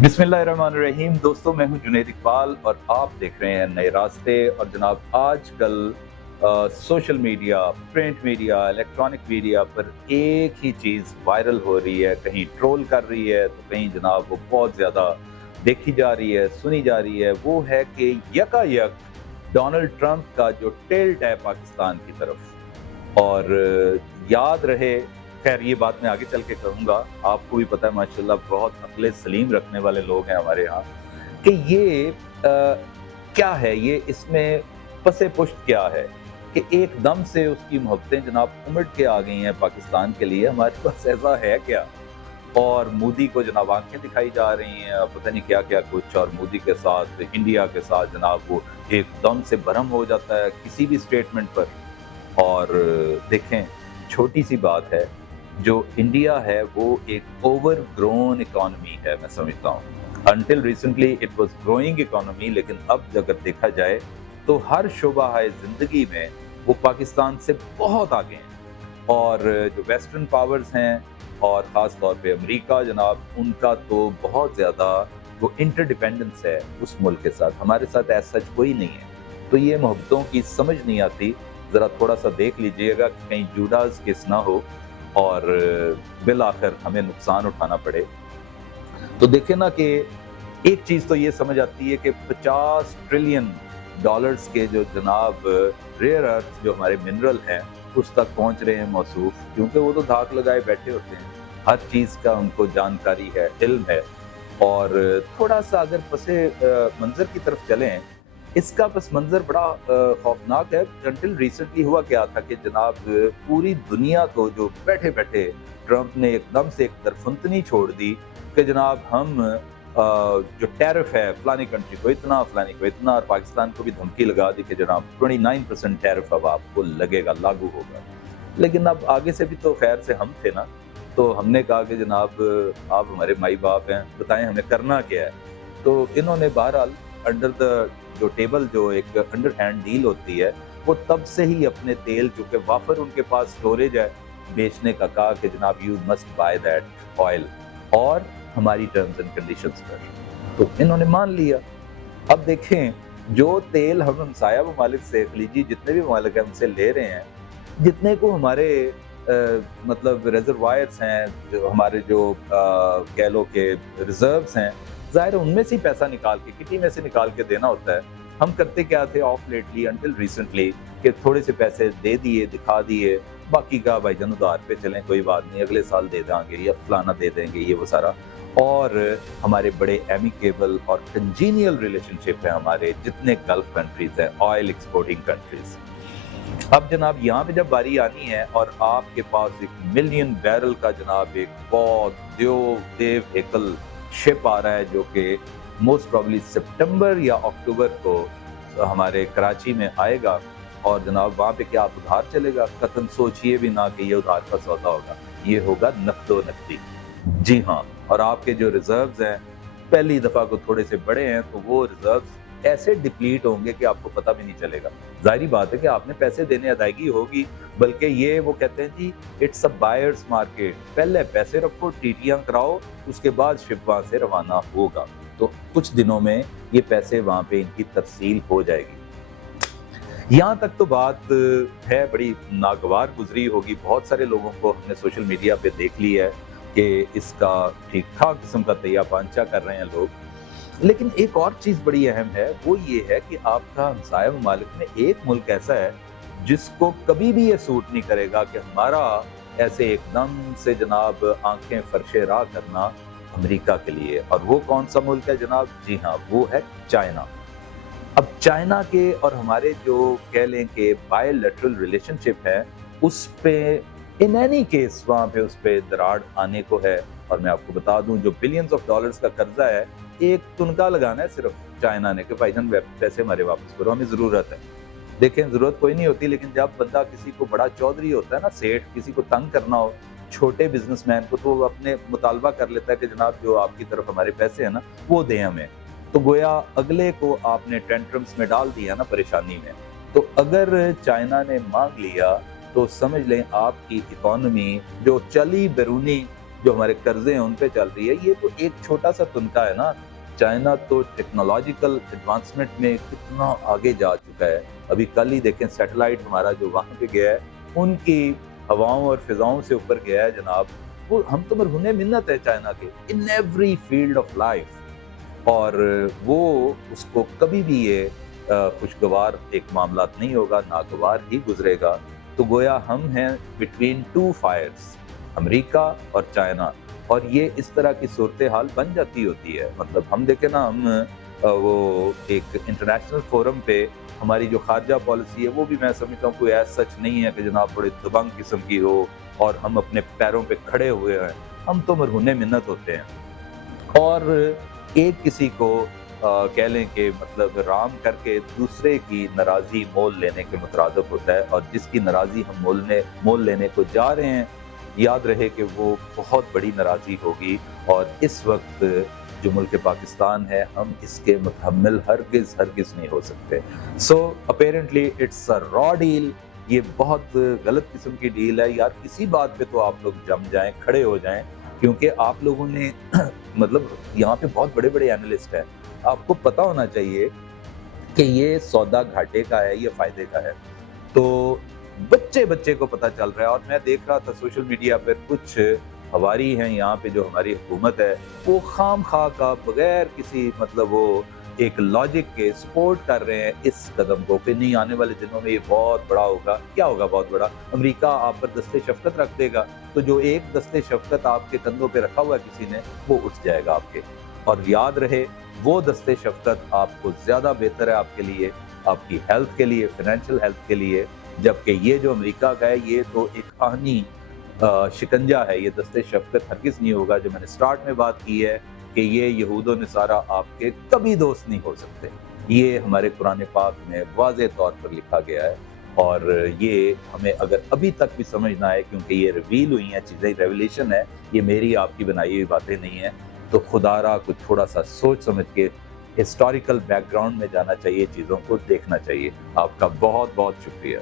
बिस्मिल्लाहिर्रहमानिर्रहीम। दोस्तों, मैं हूं जुनैद इकबाल और आप देख रहे हैं नए रास्ते। और जनाब, आजकल social media, print media, electronic media पर एक ही चीज़ वायरल हो रही है। कहीं ट्रोल कर रही है तो कहीं जनाब वो बहुत ज़्यादा देखी जा रही है, सुनी जा रही है। वो है कि यकायक डोनाल्ड ट्रंप का जो टिल्ट है पाकिस्तान की तरफ। और याद रहे, खैर ये बात मैं आगे चल के कहूँगा, आपको भी पता है माशाल्लाह बहुत अक्ल सलीम रखने वाले लोग हैं हमारे यहाँ, कि ये क्या है, ये इसमें पसे पुष्ट क्या है कि एकदम से उसकी मोहब्बतें जनाब उमड़ के आ गई हैं पाकिस्तान के लिए। हमारे पास ऐसा है क्या? और मोदी को जनाब आंखें दिखाई जा रही हैं, पता नहीं क्या क्या कुछ। और मोदी के साथ, इंडिया के साथ जनाब वो एकदम से भरम हो जाता है किसी भी स्टेटमेंट पर। और देखें, छोटी सी बात है, जो इंडिया है वो एक ओवर ग्रोन इकॉनमी है, मैं समझता हूँ। Until recently it was growing economy, लेकिन अब अगर देखा जाए तो हर शोबा है ज़िंदगी में वो पाकिस्तान से बहुत आगे हैं। और जो वेस्टर्न पावर्स हैं और ख़ास तौर पे अमेरिका जनाब, उनका तो बहुत ज़्यादा वो इंटरडिपेंडेंस है उस मुल्क के साथ। हमारे साथ ऐसा सच कोई नहीं है। तो ये मोहब्बतों की समझ नहीं आती। ज़रा थोड़ा सा देख लीजिएगा कि कहीं जूडास किस ना हो और बिल आखिर हमें नुकसान उठाना पड़े। तो देखें ना कि एक चीज़ तो ये समझ आती है कि 50 ट्रिलियन डॉलर्स के जो जनाब रेयर अर्थ जो हमारे मिनरल हैं उस तक पहुंच रहे हैं मौसूफ, क्योंकि वो तो धाक लगाए बैठे होते हैं। हर चीज़ का उनको जानकारी है, इल्म है। और थोड़ा सा अगर पसे मंजर की तरफ चलें, इसका पस मंजर बड़ा खौफनाक है। अनटिल रिसेंटली हुआ क्या था कि जनाब पूरी दुनिया को जो बैठे बैठे ट्रंप ने एकदम से एक तरफुंतनी छोड़ दी कि जनाब हम जो टैरिफ है फलानी कंट्री को इतना, फलानी को इतना, और पाकिस्तान को भी धमकी लगा दी कि जनाब 29% टैरिफ अब आपको लगेगा, लागू होगा। लेकिन अब आगे से भी तो खैर से हम थे ना, तो हमने कहा कि जनाब आप हमारे माई बाप हैं, बताएं हमें करना क्या है। तो इन्होंने बहरहाल अंडर द जो टेबल जो एक अंडर हैंड डील होती है, वो तब से ही अपने तेल जो कि वाफर उनके पास स्टोरेज है बेचने का कहा कि जनाब you must by that oil, और हमारी टर्म्स एंड कंडीशंस पर। तो इन्होंने मान लिया। अब देखें, जो तेल हम हमसाया ममालिक से, खलीजी जितने भी ममालिक हैं हमसे ले रहे हैं, जितने को हमारे मतलब रिजर्वायर्स हैं, जो हमारे जो कह लो के रिजर्व्स हैं, ज़ाहिर है उनमें से ही पैसा निकाल के, किटी में से निकाल के देना होता है। हम करते क्या थे ऑफ लेटली अनटिल रिसेंटली कि थोड़े से पैसे दे दिए, दिखा दिए, बाकी का भाईजान उधार पे चलें, कोई बात नहीं, अगले साल दे देंगे या फलाना दे देंगे, ये वो सारा। और हमारे बड़े एमिकेबल और कंजीनियल रिलेशनशिप है हमारे जितने गल्फ कंट्रीज हैं, ऑयल एक्सपोर्टिंग कंट्रीज। अब जनाब यहाँ पे जब बारी आनी है और आपके पास 1 मिलियन बैरल का जनाब एक बहुत देव एकल शिप आ रहा है, जो कि मोस्ट प्रॉब्ली सितंबर या अक्टूबर को हमारे कराची में आएगा। और जनाब वहाँ पे क्या आप उधार चलेगा? कतन सोचिए भी ना कि ये उधार का सौदा होगा, ये होगा नकदो नकदी। जी हाँ। और आपके जो रिजर्व्स हैं पहली दफ़ा को थोड़े से बड़े हैं, तो वो रिजर्व्स ऐसे डिप्लीट होंगे कि आपको पता भी नहीं चलेगा। जाहिर बात है कि आपने पैसे देने, अदायगी होगी, बल्कि ये वो कहते हैं जी इट्स अ बायर्स मार्केट, पहले पैसे रखो, टीटियां कराओ, उसके बाद शिप वहाँ से रवाना होगा। तो कुछ दिनों में ये पैसे वहाँ पे इनकी तफसील हो जाएगी। यहाँ तक तो बात है बड़ी नागवार गुजरी होगी, बहुत सारे लोगों को हमने सोशल मीडिया पे देख लिया है कि इसका ठीक ठाक किस्म का तैया पांचा कर रहे हैं लोग। लेकिन एक और चीज़ बड़ी अहम है, वो ये है कि आपका हमसाया ममालिक में एक मुल्क ऐसा है जिसको कभी भी ये सूट नहीं करेगा कि हमारा ऐसे एकदम से जनाब आंखें फर्शे राह करना अमेरिका के लिए। और वो कौन सा मुल्क है जनाब? जी हाँ, वो है चाइना। अब चाइना के और हमारे जो कह लें कि बायलैटरल रिलेशनशिप है, उस पे इन एनी केस वहाँ पे उस पे दरार आने को है। और मैं आपको बता दूं, जो बिलियंस ऑफ डॉलर्स का कर्जा है, एक तुनका लगाना है सिर्फ चाइना ने कि भाईजान पैसे हमारे वापस करो, हमें ज़रूरत है। देखें, ज़रूरत कोई नहीं होती, लेकिन जब बंदा किसी को बड़ा चौधरी होता है ना, सेठ, किसी को तंग करना हो, छोटे बिजनेसमैन को, तो वो अपने मुतालबा कर लेता है कि जनाब जो आपकी तरफ हमारे पैसे हैं ना वो दें हमें। तो गोया अगले को आपने टेंट्रम्स में डाल दिया ना, परेशानी में। तो अगर चाइना ने मांग लिया तो समझ लें आपकी इकॉनमी जो चली बैरूनी جو ہمارے قرضے ہیں ان پہ چل رہی ہے، یہ تو ایک چھوٹا سا تنکا ہے نا۔ چائنا تو ٹیکنالوجیکل ایڈوانسمنٹ میں کتنا آگے جا چکا ہے۔ ابھی کل ہی دیکھیں سیٹلائٹ ہمارا جو وہاں پہ گیا ہے، ان کی ہواؤں اور فضاؤں سے اوپر گیا ہے جناب۔ وہ ہم تو مرہون منت ہے چائنا کے in every field of life, اور وہ اس کو کبھی بھی یہ خوشگوار ایک معاملات نہیں ہوگا، ناگوار ہی گزرے گا۔ تو گویا ہم ہیں بٹوین ٹو فائرز، امریکہ اور چائنا، اور یہ اس طرح کی صورتحال بن جاتی ہوتی ہے۔ مطلب ہم دیکھیں نا، ہم وہ ایک انٹرنیشنل فورم پہ ہماری جو خارجہ پالیسی ہے وہ بھی میں سمجھتا ہوں کوئی ایسا سچ نہیں ہے کہ جناب بڑے دبنگ قسم کی ہو اور ہم اپنے پیروں پہ کھڑے ہوئے ہیں۔ ہم تو مرہون منت ہوتے ہیں، اور ایک کسی کو کہہ لیں کہ مطلب رام کر کے دوسرے کی ناراضی مول لینے کے مترادف ہوتا ہے، اور جس کی ناراضی ہم مول لینے کو جا رہے ہیں، یاد رہے کہ وہ بہت بڑی ناراضی ہوگی، اور اس وقت جو ملک پاکستان ہے ہم اس کے متحمل ہرگز نہیں ہو سکتے۔ سو اپیرنٹلی اٹس اے را ڈیل، یہ بہت غلط قسم کی ڈیل ہے یار۔ کسی بات پہ تو آپ لوگ جم جائیں، کھڑے ہو جائیں، کیونکہ آپ لوگوں نے مطلب یہاں پہ بہت بڑے بڑے اینالسٹ ہیں، آپ کو پتا ہونا چاہیے کہ یہ سودا گھاٹے کا ہے، یہ فائدے کا ہے۔ تو بچے کو پتا چل رہا ہے، اور میں دیکھ رہا تھا سوشل میڈیا پر کچھ ہواری ہیں یہاں پہ جو ہماری حکومت ہے، وہ خام خواہ کا بغیر کسی مطلب وہ ایک لاجک کے سپورٹ کر رہے ہیں اس قدم کو کہ نہیں آنے والے دنوں میں یہ بہت بڑا ہوگا۔ کیا ہوگا بہت بڑا؟ امریکہ آپ پر دستے شفقت رکھ دے گا، تو جو ایک دستے شفقت آپ کے کندھوں پہ رکھا ہوا ہے کسی نے، وہ اٹھ جائے گا آپ کے۔ اور یاد رہے وہ دستے شفقت آپ کو زیادہ بہتر ہے آپ کے لیے، آپ کی ہیلتھ کے لیے، فائنینشیل ہیلتھ کے لیے، جبکہ یہ جو امریکہ کا ہے یہ تو ایک آہنی شکنجہ ہے۔ یہ دستے شفقت ہرگز نہیں ہوگا۔ جو میں نے سٹارٹ میں بات کی ہے کہ یہ یہود و نصارہ آپ کے کبھی دوست نہیں ہو سکتے، یہ ہمارے قرآن پاک میں واضح طور پر لکھا گیا ہے، اور یہ ہمیں اگر ابھی تک بھی سمجھنا ہے، کیونکہ یہ ریویل ہوئی ہیں چیزیں، ریویلیشن ہے، یہ میری آپ کی بنائی ہوئی باتیں نہیں ہیں، تو خدا را کچھ تھوڑا سا سوچ سمجھ کے ہسٹوریکل بیک گراؤنڈ میں جانا چاہیے، چیزوں کو دیکھنا چاہیے۔ آپ کا بہت بہت شکریہ۔